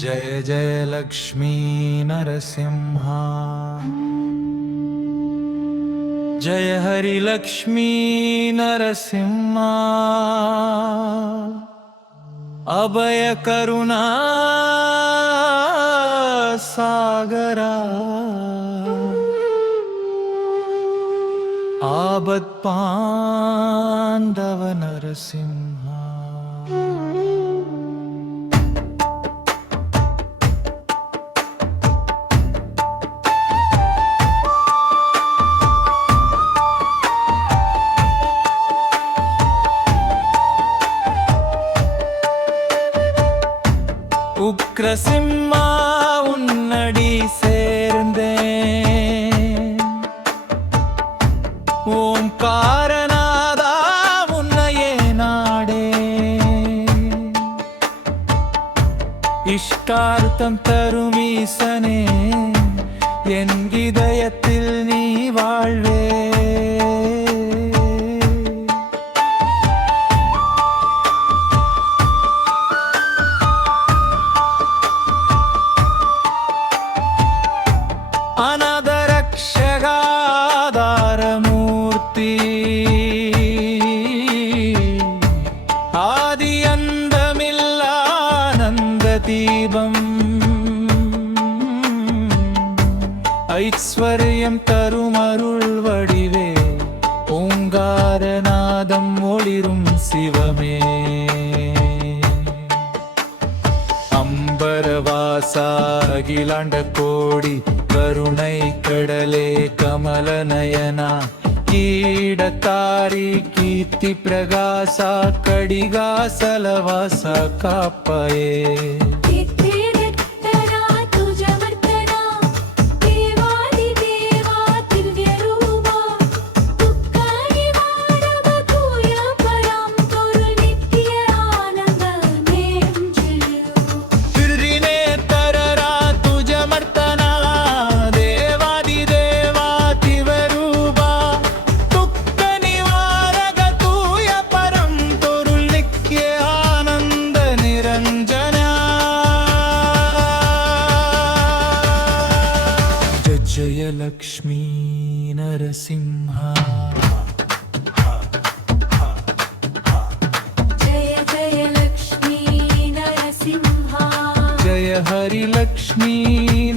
जय जय लक्ष्मी नरसिंहा जय हरि लक्ष्मी नरसिंहा अभय करुणा सागरा आबत्पांडव नरसिंहा உக்ரசிம்மா உன்னடி சேர்ந்தேன் ஓம்காரநாதா உன்னையே நாடே இஷ்டார்த்தம் தரும் ஈசனே என் இதயத்தில் நீ வாழ்வே अनादरक्षगाधारमूर्ति आदि अन्दमिल्लानन्ददीपम् ऐश्वर्यं तरुमरुள் वडिवे ओंकारनादம் ஒளிரும் சிவமே अंबरवासा अखिलांड कोडी करुणै कडले कमलनयना कीडतारी कीर्ति प्रगासा कडिगासलवासा कापये जय लक्ष्मी नरसिंहा जय जय लक्ष्मी नरसिंहा जय हरि लक्ष्मी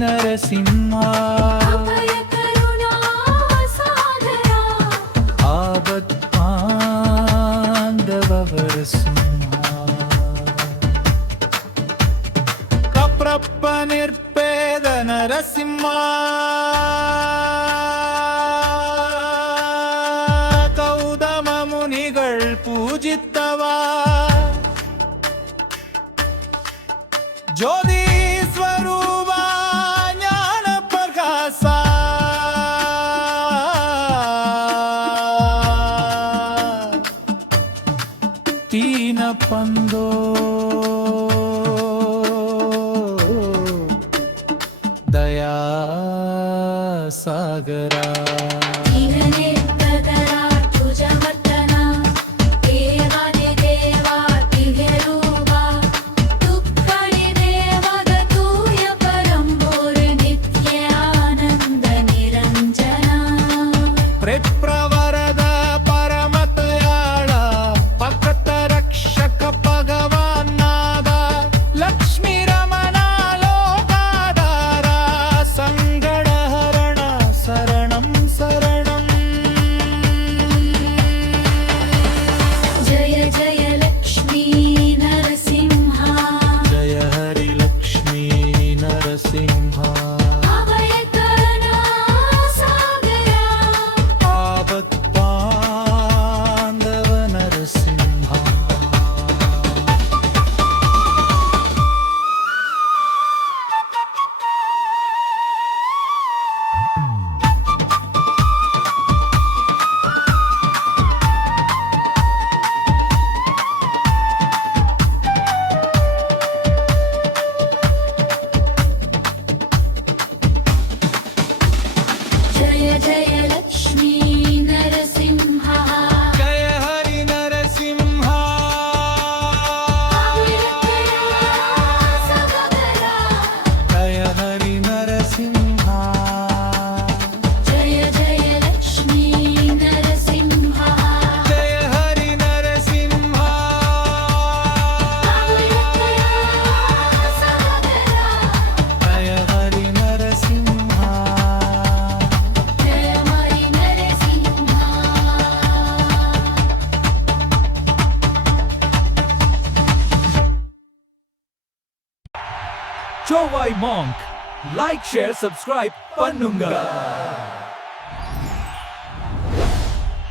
नरसिंहा अभय करुणा सागरा आबत्पांडव नरसिंहा कप्रप्प निर्पेद नरसिंहा पूजितवा ज्योति स्वरूपा ज्ञान प्रकाशा तीन पंदो दया सागरा प्रवरद परमतयाळ भक्त रक्षक भगवान नाद लक्ष्मी रमण लोकाधार संगड हरण शरण Chovai Monk. Like, share, subscribe பண்ணுங்க.